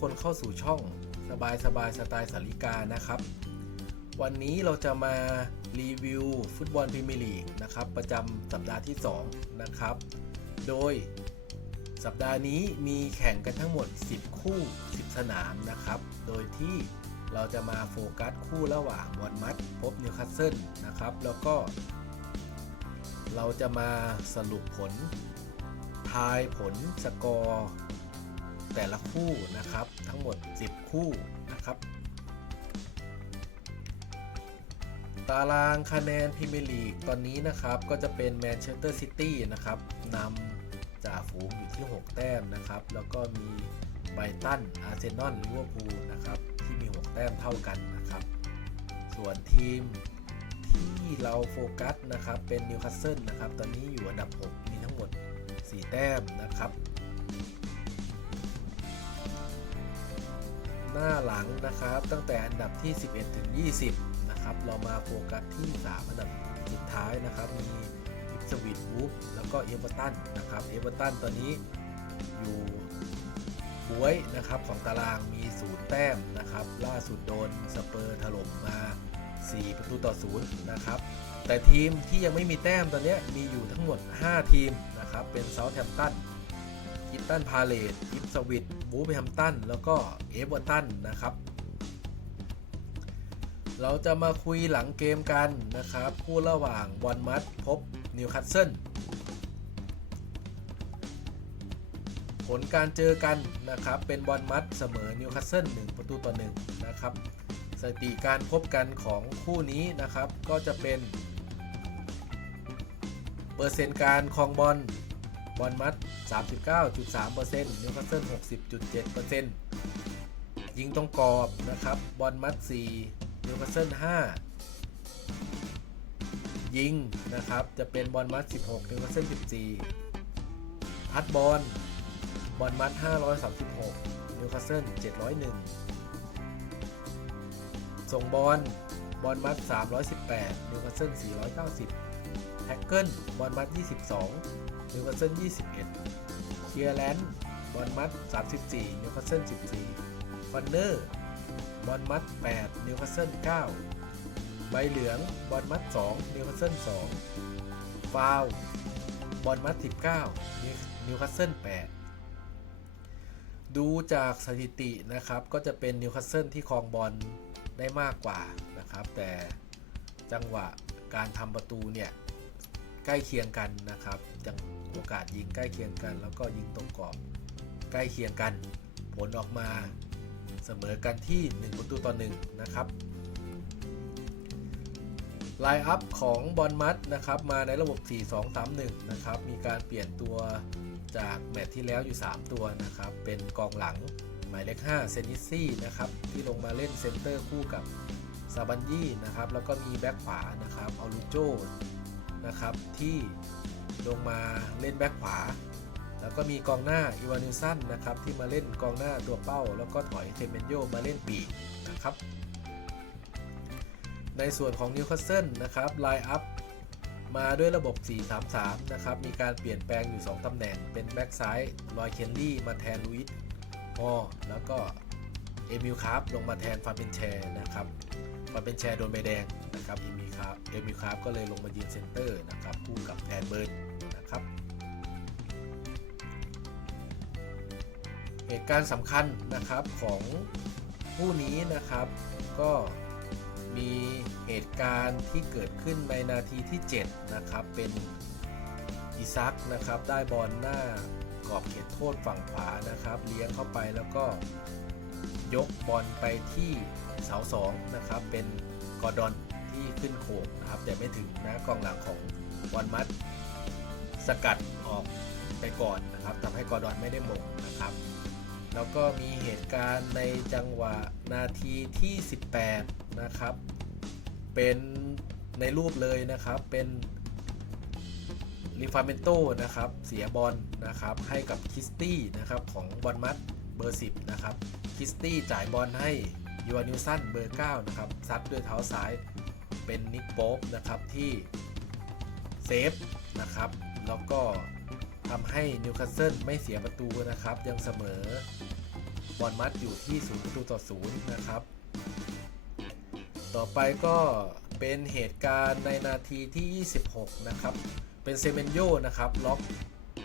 คนเข้าสู่ช่องสบายสบายสไตล์สาริกานะครับ วันนี้เราจะมารีวิวฟุตบอลพรีเมียร์ลีกนะครับประจำสัปดาห์ที่ 2 นะครับ โดยสัปดาห์นี้มีแข่งกันทั้งหมด 10 คู่ 10 สนามนะครับ โดยที่เราจะมาโฟกัสคู่ระหว่างบอลมัดพบนิวคาสเซิลนะครับ แล้วก็ เราจะมาสรุปผล ทายผลสกอร์ แต่ละคู่นะครับ ทั้งหมด 10 คู่นะครับ ตารางคะแนนพรีเมียร์ลีกตอนนี้นะครับ ก็จะเป็นแมนเชสเตอร์ซิตี้นะครับนำจ่าฝูงอยู่ที่ 6 แต้มนะครับ แล้วก็มีไบรตันอาร์เซนอลลิเวอร์พูลนะครับที่มี 6 แต้มเท่ากันนะครับ ส่วนทีมที่เราโฟกัสนะครับเป็นนิวคาสเซิลนะครับ ตอนนี้อยู่อันดับ 6 มีทั้งหมด 4 แต้มนะครับ หน้าหลังนะครับ ตั้งแต่อันดับที่ 11 ถึง 20 นะครับ เรามาโฟกัสที่ 3 อันดับสุดท้ายนะครับ มีอิปสวิตวูฟแล้วก็เอเวอร์ตันนะครับ เอเวอร์ตันตอนนี้อยู่บวยนะครับของตารางมี 0 แต้มนะครับ ล่าสุดโดนสเปอร์ถล่มมา 4 ประตูต่อ 0 นะครับ แต่ทีมที่ยังไม่มีแต้มตอนนี้มีอยู่ทั้งหมด 5 ทีมนะครับ เป็นเซาท์แฮมป์ตัน กิตตันพาเลตอิปสวิตบูฟแฮมตัน แล้วก็เอเวอร์ตันนะครับ เราจะมาคุยหลังเกมกันนะครับ คู่ระหว่างบอลมัดพบนิวคาสเซิลผลการเจอกันนะครับ เป็นบอลมัดเสมอนิวคาสเซิล1ประตูต่อ1นะครับสถิติการพบกันของคู่นี้นะครับ ก็จะเป็น เปอร์เซ็นต์การครองบอล บอลมัด 39.3%นิวคาสเซิล60.7%ยิงตรงกรอบนะครับ บอลมัด 4 นิวคาสเซิล5 ยิงนะครับ จะเป็นบอลมัด 16 นิวคาสเซิล14 พัดบอล บอลมัด 536 นิวคาสเซิล701 ส่งบอล บอลมัด 318 นิวคาสเซิล490 แท็กเกิล บอลมัด 22 นิวคาสเซิล21เคียร์แลนด์บอลมัด34นิวคาสเซิล14ฟันเนอร์บอลมัด8นิวคาสเซิล9ใบเหลืองบอลมัด2นิวคาสเซิล2ฟาวบอลมัด19นิวคาสเซิล8ดูจากสถิตินะครับก็จะเป็นนิวคาสเซิลที่ครองบอลได้มากกว่านะครับ แต่จังหวะการทำประตูเนี่ยใกล้เคียงกันนะครับจัง โอกาสยิงใกล้เคียงกัน แล้วก็ยิงตรงกรอบใกล้เคียงกัน ผลออกมาเสมอกันที่ 1 ประตูต่อ 1 นะครับไลน์อัพของบอลมัดนะครับมาในระบบ 4-2-3-1 นะครับ มีการเปลี่ยนตัวจากแมตช์ที่แล้วอยู่ 3 ตัวนะครับ เป็นกองหลังหมายเลข5เซนิซี่นะครับ ที่ลงมาเล่นเซนเตอร์คู่กับซาบันยี่นะครับ แล้วก็มีแบ็คขวานะครับเอาลูโจนะครับที่ ลงมาเล่นแบ็คขวา แล้วก็มีกองหน้าอีวานิลสันนะครับที่มาเล่นกองหน้าตัวเป้า แล้วก็ถอยเทมเมนโยมาเล่นปีกนะครับ ในส่วนของนิวคาสเซิลนะครับไลน์อัพมาด้วยระบบ 4-3-3 นะครับ มีการเปลี่ยนแปลงอยู่ 2 ตำแหน่ง เป็นแบ็กซ้ายลอยเคนลี่มาแทนลุยส์ฮอแล้วก็เอมิลคาร์ฟลงมาแทนฟาเบนแชร์นะครับ ฟาเบนแชร์โดนใบแดงนะครับเอมิคาร์เอมิคาร์ฟก็เลยลงมายืนเซนเตอร์นะครับคู่กับแทนเบิร์นนะครับเหตุการณ์สำคัญนะครับของผู้นี้นะครับก็มีเหตุการณ์ที่เกิดขึ้นในนาทีที่ 7 นะครับ เป็นอิซักนะครับ ได้บอลหน้ากรอบเขตโทษฝั่งขวานะครับ เลี้ยงเข้าไปแล้วก็ ยกบอลไปที่เสาสองนะครับ เป็นกอร์ดอนที่ขึ้นโขกนะครับ แต่ไม่ถึงนะกองหลังของบอลมัดสกัดออกไปก่อนนะครับทำให้กอร์ดอนไม่ได้มงนะครับ แล้วก็มีเหตุการณ์ในจังหวะนาทีที่ 18 นะครับ เป็นในรูปเลยนะครับเป็นริฟาเมนโตนะครับ เสียบอลนะครับ ให้กับคิสตี้นะครับของบอลมัด เบอร์ 10 นะครับคิสตี้จ่ายบอลให้ยูวานิลสันเบอร์ 9 นะครับซัดด้วยเท้าซ้ายเป็นนิกโป๊ปนะครับที่เซฟนะครับ แล้วก็ทำให้นิวคาสเซิลไม่เสียประตูนะครับ ยังเสมอบอลมัดอยู่ที่0ประตูต่อ0นะครับ ต่อไปก็เป็นเหตุการณ์ในนาทีที่ 26 นะครับ เป็นเซเมนโยนะครับ ล็อก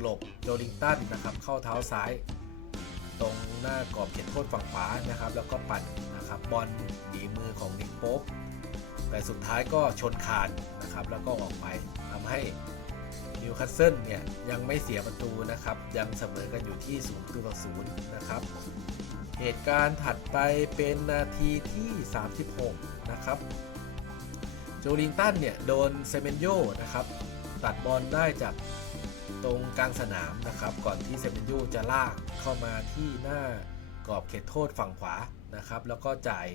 หลบโจลิงตันนะครับ เข้าเท้าซ้าย ตรงหน้ากรอบเขตโทษฝั่งขวานะครับ แล้วก็ปั่นะครับบอลหนีมือของนิกโป๊ปแต่สุดท้ายก็ชนคานนะครับ แล้วก็ออกไปทำให้นิวคาสเซิลเนี่ยยังไม่เสียประตูนะครับ ยังเสมอกันอยู่ที่0ประตูต่อ0นะครับ เหตุการณ์ถัดไปเป็นนาทีที่ 36 นะครับโจลิงตันเนี่ยโดนเซเมนโยนะครับ ตัดบอลได้จาก ตรงกลางสนามนะครับ ก่อนที่เซเมนโยจะลากเข้ามาที่หน้ากรอบเขตโทษฝั่งขวานะครับ แล้วก็จ่าย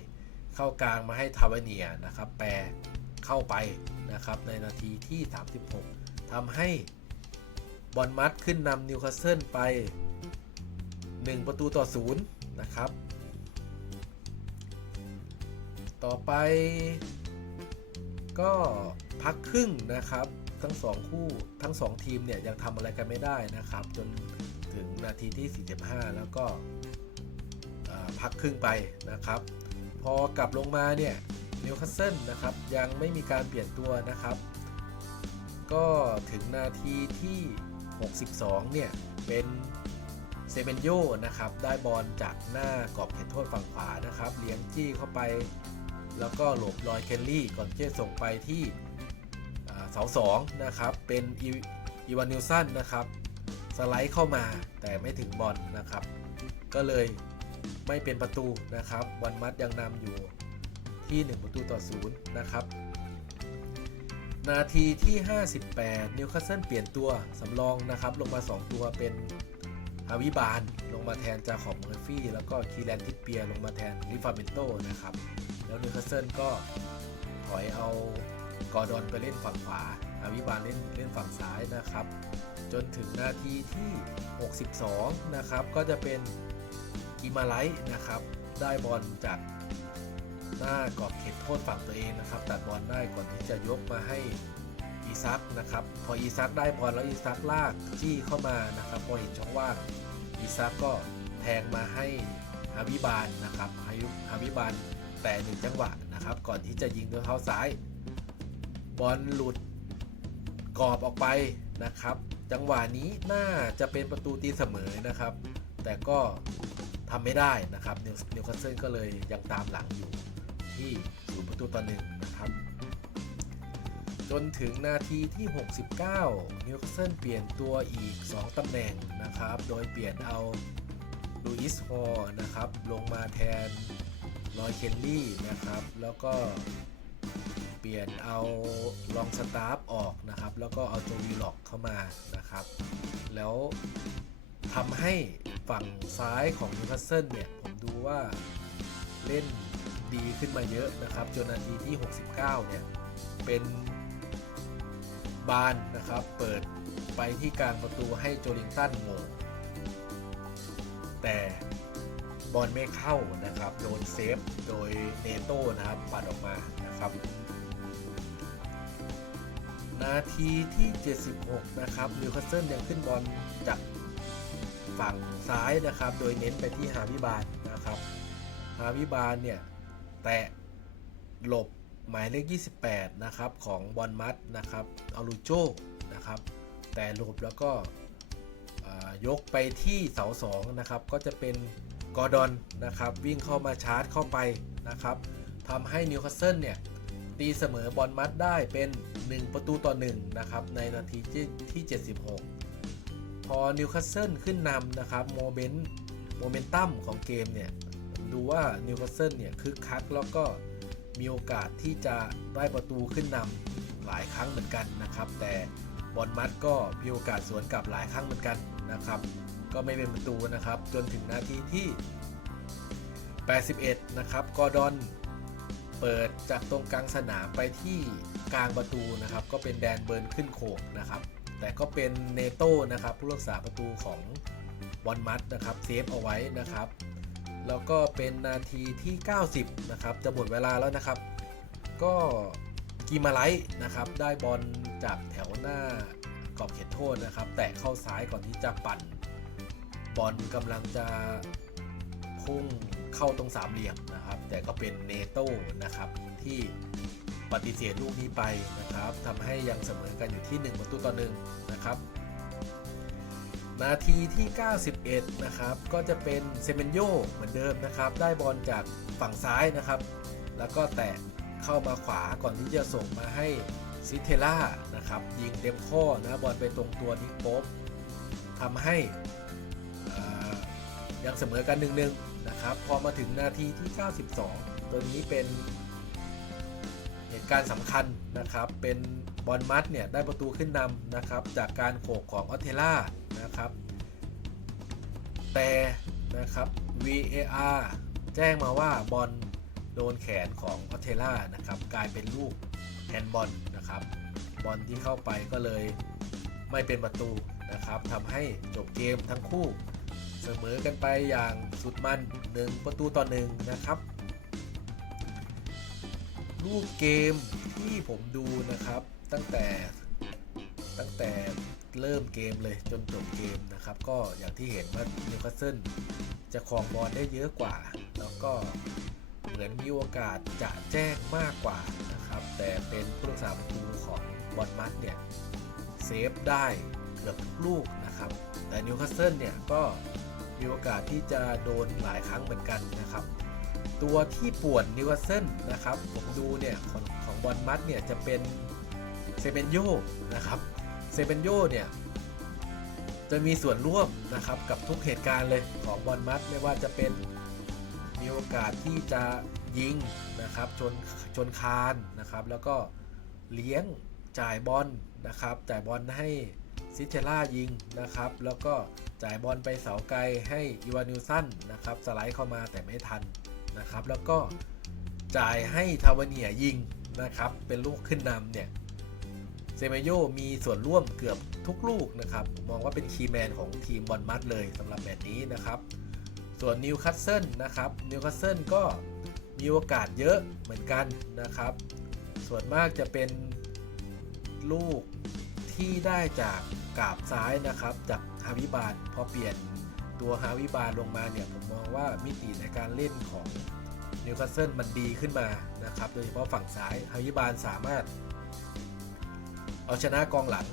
เข้ากลางมาให้ทาวเนียนะครับ แปรเข้าไปนะครับ ในนาทีที่ 36ทำให้บอลมัดขึ้นนำนิวคาสเซิลไป 1 ประตูต่อ 0 นะครับ ต่อไปก็พักครึ่งนะครับ ทั้งสองคู่ทั้งสองทีมเนี่ยยังทำอะไรกันไม่ได้นะครับ จนถึงนาทีที่ 45 แล้วก็พักครึ่งไปนะครับ พอกลับลงมาเนี่ยนิวคาสเซิลนะครับยังไม่มีการเปลี่ยนตัวนะครับ ก็ถึงนาทีที่ 62 เนี่ย เป็นเซเมนโยนะครับ ได้บอลจากหน้ากรอบเขตโทษฝั่งขวานะครับ เลี้ยงจี้เข้าไป แล้วก็หลบลอยเคลลี่ก่อนที่จะส่งไปที่ เสาสองนะครับ เป็นอีวานนิวสันนะครับ สไลด์เข้ามาแต่ไม่ถึงบอลนะครับ ก็เลยไม่เป็นประตูนะครับ วันมัดยังนำอยู่ที่ 1 ประตูต่อ0นะครับ นาทีที่ 58 นิวคาสเซิลเปลี่ยนตัวสำรองนะครับ ลงมา 2 ตัวเป็นฮาวิบานลงมาแทนจาขอบเมอร์ฟี่ แล้วก็คีแลนทิปเปียลงมาแทนลิฟาเมนโตนะครับ แล้วนิวคาสเซิลก็ถอยเอา กอร์ดอนไปเล่นฝั่งขวาฮาวิบานเล่นเล่นฝั่งซ้ายนะครับ จนถึงนาทีที่ 62 นะครับ ก็จะเป็นกิมาไลท์นะครับ ได้บอลจากหน้ากรอบเขตโทษฝั่งตัวเองนะครับ ตัดบอลได้ก่อนที่จะยกมาให้อีซักนะครับ พออีซักได้บอลแล้วอีซักลากจี้เข้ามานะครับ พอเห็นช่องว่างอีซักก็แทงมาให้ฮาวิบานนะครับฮาวิบานแต่หนึ่งจังหวะนะครับ ก่อนที่จะยิงด้วยเท้าซ้าย บอลหลุดกรอบออกไปนะครับ จังหวะนี้น่าจะเป็นประตูตีเสมอนะครับ แต่ก็ทำไม่ได้นะครับนิวนิวคาสเซิลก็เลยยังตามหลังอยู่ที่ศูนย์ประตูต่อหนึ่งนะครับ จนถึงนาทีที่ 69 นิวคาสเซิลเปลี่ยนตัวอีก 2ตำแหน่งนะครับ โดยเปลี่ยนเอาลูอิสฮอร์นะครับ ลงมาแทนลอยเคนลี่นะครับ แล้วก็ เปลี่ยนเอาลองสตาร์ฟออกนะครับ แล้วก็เอาโจวีล็อกเข้ามานะครับ แล้วทำให้ฝั่งซ้ายของนิวคาสเซิลเนี่ย ผมดูว่าเล่นดีขึ้นมาเยอะนะครับ จนนาทีที่ 69 เนี่ย เป็นบานนะครับ เปิดไปที่กางประตูให้โจลิงตันโงงแต่บอลไม่เข้านะครับ โดนเซฟ โดยเนโต้นะครับ ปัดออกมานะครับ นาทีที่ 76 นะครับนิวคาสเซิลยังขึ้นบอลจากฝั่งซ้ายนะครับ โดยเน้นไปที่ฮาวิบาลนะครับฮาวิบาลเนี่ย แตะหลบหมายเลข 28 นะครับ ของบอลมัดนะครับอาลูโจนะครับ แต่หลบแล้วก็ยกไปที่เสาสองนะครับ ก็จะเป็นกอร์ดอนนะครับ วิ่งเข้ามาชาร์จเข้าไปนะครับทำให้นิวคาสเซิลเนี่ย ตีเสมอบอลมัดได้เป็น 1 ประตูต่อ 1 นะครับ ในนาทีที่ 76 พอนิวคาสเซิลขึ้นนำนะครับโมเมนต์โมเมนตัมของเกมเนี่ย ดูว่านิวคาสเซิลเนี่ยคึกคักแล้วก็มีโอกาสที่จะได้ประตูขึ้นนำหลายครั้งเหมือนกันนะครับ แต่บอลมัดก็มีโอกาสสวนกลับหลายครั้งเหมือนกันนะครับ ก็ไม่เป็นประตูนะครับ จนถึงนาทีที่ 81 นะครับกอร์ดอน เปิดจากตรงกลางสนามไปที่กลางประตูนะครับ ก็เป็นแดนเบิร์นขึ้นโขกนะครับ แต่ก็เป็นเนโต้นะครับ ผู้รักษาประตูของบอลมัดนะครับเซฟเอาไว้นะครับ แล้วก็เป็นนาทีที่ 90 นะครับ จะหมดเวลาแล้วนะครับ ก็กีมาไลท์นะครับ ได้บอลจากแถวหน้ากรอบเขตโทษนะครับ แตะเข้าซ้ายก่อนที่จะปั่น บอลกำลังจะพุ่ง เข้าตรงสามเหลี่ยมนะครับ แต่ก็เป็นเนโต้นะครับที่ปฏิเสธลูกนี้ไปนะครับทำให้ยังเสมอกันอยู่ที่ 1 ประตูต่อหนึ่งนะครับ นาทีที่ 91 นะครับ ก็จะเป็นเซเมนโยเหมือนเดิมนะครับ ได้บอลจากฝั่งซ้ายนะครับ แล้วก็แตะเข้ามาขวาก่อนที่จะส่งมาให้ซิเทล่านะครับ ยิงเต็มข้อนะบอลไปตรงตัวนิโป๊บทำให้ยังเสมอกันหนึ่งหนึ่ง นะครับ พอมาถึงนาทีที่ 92 ตัวนี้เป็นเหตุการณ์สำคัญนะครับ เป็นบอลมัดเนี่ยได้ประตูขึ้นนำนะครับ จากการโขกของออเทล่านะครับ แต่นะครับ VAR แจ้งมาว่าบอลโดนแขนของออเทล่านะครับ กลายเป็นลูกแฮนด์บอลนะครับ บอลที่เข้าไปก็เลยไม่เป็นประตูนะครับทำให้จบเกมทั้งคู่ เสมอกันไปอย่างสุดมันหนึ่งประตูต่อหนึ่งนะครับ รูปเกมที่ผมดูนะครับ ตั้งแต่ตั้งแต่เริ่มเกมเลยจนจบเกมนะครับ ก็อย่างที่เห็นว่านิวคาสเซิลจะครองบอลได้เยอะกว่า แล้วก็เหมือนมีโอกาสจะแจ้งมากกว่านะครับ แต่เป็นผู้รักษาประตูของบอลมัดเนี่ยเซฟได้เกือบทุกลูกนะครับ แต่นิวคาสเซิลเนี่ยก็ มีโอกาสที่จะโดนหลายครั้งเหมือนกันนะครับ ตัวที่ป่วนนิวเซิลนะครับ ผมดูเนี่ยของของบอลมัดเนี่ยจะเป็นเซเบนโยนะครับเซเบนโยเนี่ยจะมีส่วนร่วมนะครับกับทุกเหตุการณ์เลยของบอลมัดไม่ว่าจะเป็นมีโอกาสที่จะยิงนะครับชนชนคานนะครับ แล้วก็เลี้ยงจ่ายบอลนะครับ จ่ายบอลให้ ซิเทล่ายิงนะครับ แล้วก็จ่ายบอลไปเสาไกลให้อีวานิวสันนะครับสไลด์เข้ามาแต่ไม่ทันนะครับ แล้วก็จ่ายให้ทาวเนียยิงนะครับ เป็นลูกขึ้นนำเนี่ยเซเมโยมีส่วนร่วมเกือบทุกลูกนะครับ มองว่าเป็นคีย์แมนของทีมบอลมัดเลยสำหรับแมตช์นี้นะครับ ส่วนนิวคาสเซิลนะครับนิวคาสเซิลก็มีโอกาสเยอะเหมือนกันนะครับ ส่วนมากจะเป็นลูก ที่ได้จากกาบซ้ายนะครับ จากฮาวิบาลพอเปลี่ยนตัวฮาวิบาลลงมาเนี่ยผมมองว่ามิติในการเล่นของนิวคาสเซิลมันดีขึ้นมานะครับ โดยเฉพาะฝั่งซ้ายฮาวิบาลสามารถ เอาชนะกองหลัง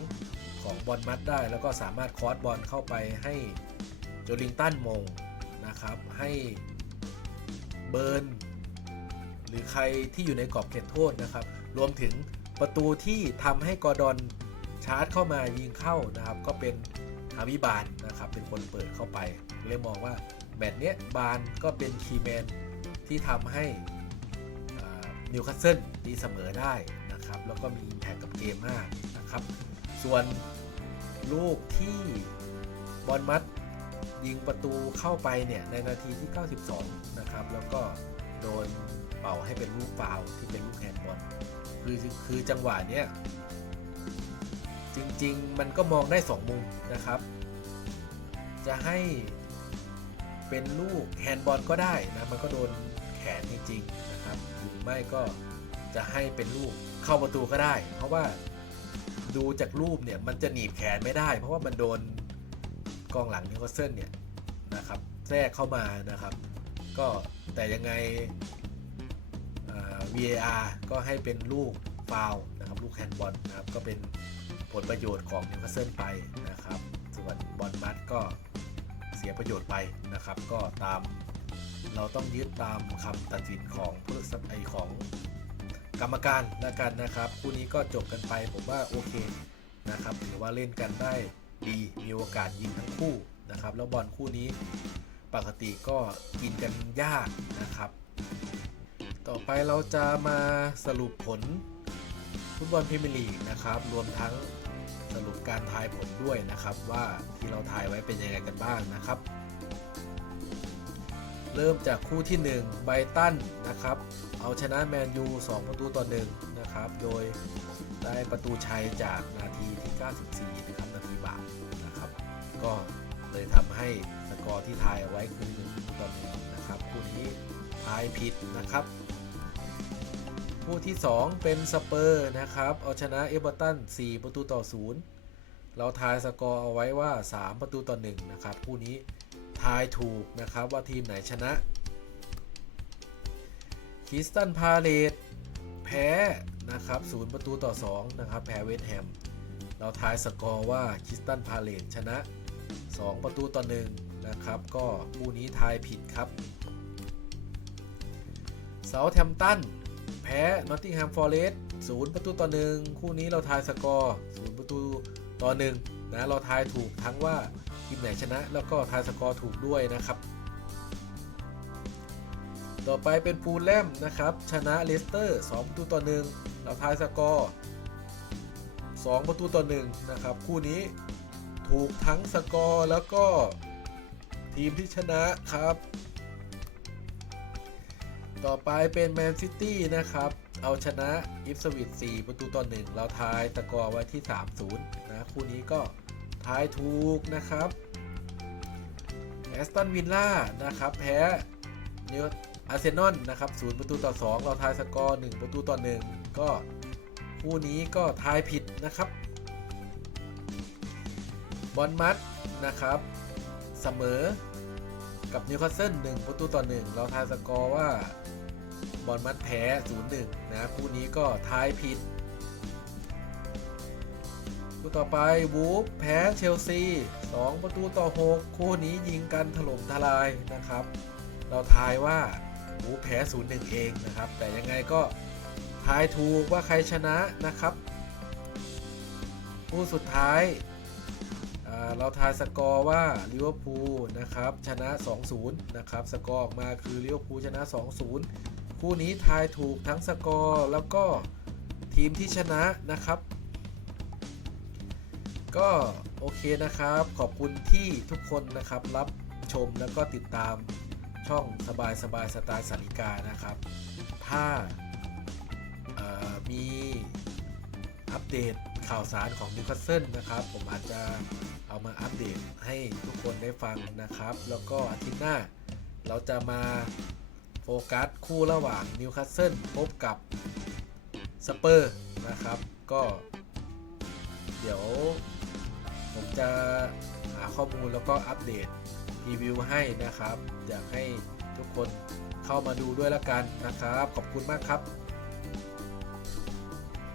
ของบอลมัดได้ แล้วก็สามารถคอร์สบอลเข้าไปให้โจลิงตันมงนะครับ ให้เบิร์นหรือใครที่อยู่ในกรอบเขตโทษนะครับ รวมถึงประตูที่ทำให้กอร์ดอน ชาร์จเข้ามายิงเข้านะครับ ก็เป็นฮาวิบานนะครับ เป็นคนเปิดเข้าไปเลยมองว่าแมตช์เนี้ยบานก็เป็นคีย์แมนที่ทำให้นิวคาสเซิลตีเสมอได้นะครับ แล้วก็มีอิมแพคกับเกมมากนะครับ ส่วนลูกที่บอลมัดยิงประตูเข้าไปเนี่ย ในนาทีที่ 92 นะครับ แล้วก็โดนเป่าให้เป็นลูกฟาวที่เป็นลูกแฮนด์บอลคือคือจังหวะเนี้ย จริง ๆ มันก็มองได้ 2 มุมนะครับ จะให้เป็นลูกแฮนด์บอลก็ได้นะมันก็โดนแขนจริงๆนะครับหรือไม่ก็จะให้เป็นลูกเข้าประตูก็ได้ เพราะว่าดูจากรูปเนี่ยมันจะหนีบแขนไม่ได้ เพราะว่ามันโดนกองหลังนิวคาสเซิลเนี่ยนะครับแทรกเข้ามานะครับ ก็แต่ยังไง VAR ก็ให้เป็นลูกฟาวนะครับ ลูกแฮนด์บอลนะครับก็เป็น ผลประโยชน์ของนิวคาสเซิลไปนะครับ ส่วนบอลมัดก็เสียประโยชน์ไปนะครับ ก็ตามเราต้องยึดตามคำตัดสินของผู้ตัดสินไอของกรรมการแล้วกันนะครับ คู่นี้ก็จบกันไปผมว่าโอเคนะครับถือว่าเล่นกันได้ดีมีโอกาสยิงทั้งคู่นะครับ แล้วบอลคู่นี้ปกติก็กินกันยากนะครับ ต่อไปเราจะมาสรุปผลฟุตบอลพรีเมียร์ลีกนะครับ รวมทั้ง รุปการทายผลด้วยนะครับ ว่าที่เราทายไว้เป็นยังไงกันบ้างนะครับ เริ่มจากคู่ที่1ไบตันนะครับ เอาชนะแมนยู2ประตูต่อ1นะครับ โดยได้ประตูชัยจากนาทีที่ 94 นะครับนาทีบาปนะครับ ก็เลยทำให้สกอร์ที่ทายเอาไว้คือ1ประตูต่อ1นะครับ คู่นี้ทายผิดนะครับ คู่ที่ 2 เป็นสเปอร์นะครับ เอาชนะเอเวอร์ตัน4ประตูต่อ 0 เราทายสกอร์เอาไว้ว่า 3 ประตูต่อ 1 นะครับ คู่นี้ทายถูกนะครับว่าทีมไหนชนะคิสตันพาเลตแพ้นะครับศูนย์ประตูต่อ 2 นะครับ แพ้เวสแฮม เราทายสกอร์ว่าคิสตันพาเลตชนะ 2 ประตูต่อ 1 นะครับ ก็คู่นี้ทายผิดครับเซาแทมตัน แพ้นอตติงแฮมฟอร์เรสต์ศูนย์ประตูต่อ1คู่นี้เราทายสกอร์ศูนย์ประตูต่อ1นะเราทายถูกทั้งว่าทีมไหนชนะ แล้วก็ทายสกอร์ถูกด้วยนะครับ ต่อไปเป็นฟูลแลมนะครับ ชนะเลสเตอร์2ประตูต่อ1เราทายสกอร์2ประตูต่อ1นะครับ คู่นี้ถูกทั้งสกอร์แล้วก็ทีมที่ชนะครับ ต่อไปเป็นแมนซิตี้นะครับ เอาชนะอิฟสวิต4ประตูต่อ1เราทายสกอร์ไว้ที่ 3-0 นะ คู่นี้ก็ทายถูกนะครับแอสตันวิลล่านะครับ แพ้เนิวอาร์เซนอลนะครับ0ประตูต่อ 2 เราทายสกอร์ 1 ประตูต่อ 1 ก็คู่นี้ก็ทายผิดนะครับบอลมัดนะครับเสมอกับนิวคาสเซิล1ประตูต่อ 1 เราทายสกอร์ว่า บอลมัดแพ้0-1นะคู่นี้ก็ทายผิดคู่ต่อไปวูฟแพ้เชลซี2ประตูต่อ 6 คู่นี้ยิงกันถล่มทลายนะครับ เราทายว่าวูฟแพ้0-1 เองนะครับ แต่ยังไงก็ทายถูกว่าใครชนะนะครับ คู่สุดท้ายเราทายสกอร์ว่าลิเวอร์พูลนะครับชนะ 2-0 นะครับ สกอร์ออกมาคือลิเวอร์พูลชนะ 2-0 คู่นี้ทายถูกทั้งสกอร์แล้วก็ทีมที่ชนะนะครับ ก็โอเคนะครับ ขอบคุณที่ทุกคนนะครับรับชมแล้วก็ติดตามช่องสบายสบายสไตล์สาริกานะครับ ถ้ามีอัปเดตข่าวสารของนิวคาสเซิลนะครับ ผมอาจจะเอามาอัปเดตให้ทุกคนได้ฟังนะครับ แล้วก็อาทิตย์หน้าเราจะมา โฟกัสคู่ระหว่างนิวคาสเซิลพบกับสเปอร์นะครับ ก็ เดี๋ยว ผมจะหาข้อมูลแล้วก็อัปเดตรีวิวให้นะครับ อยากให้ทุกคนเข้ามาดูด้วยละกันนะครับ ขอบคุณมากครับ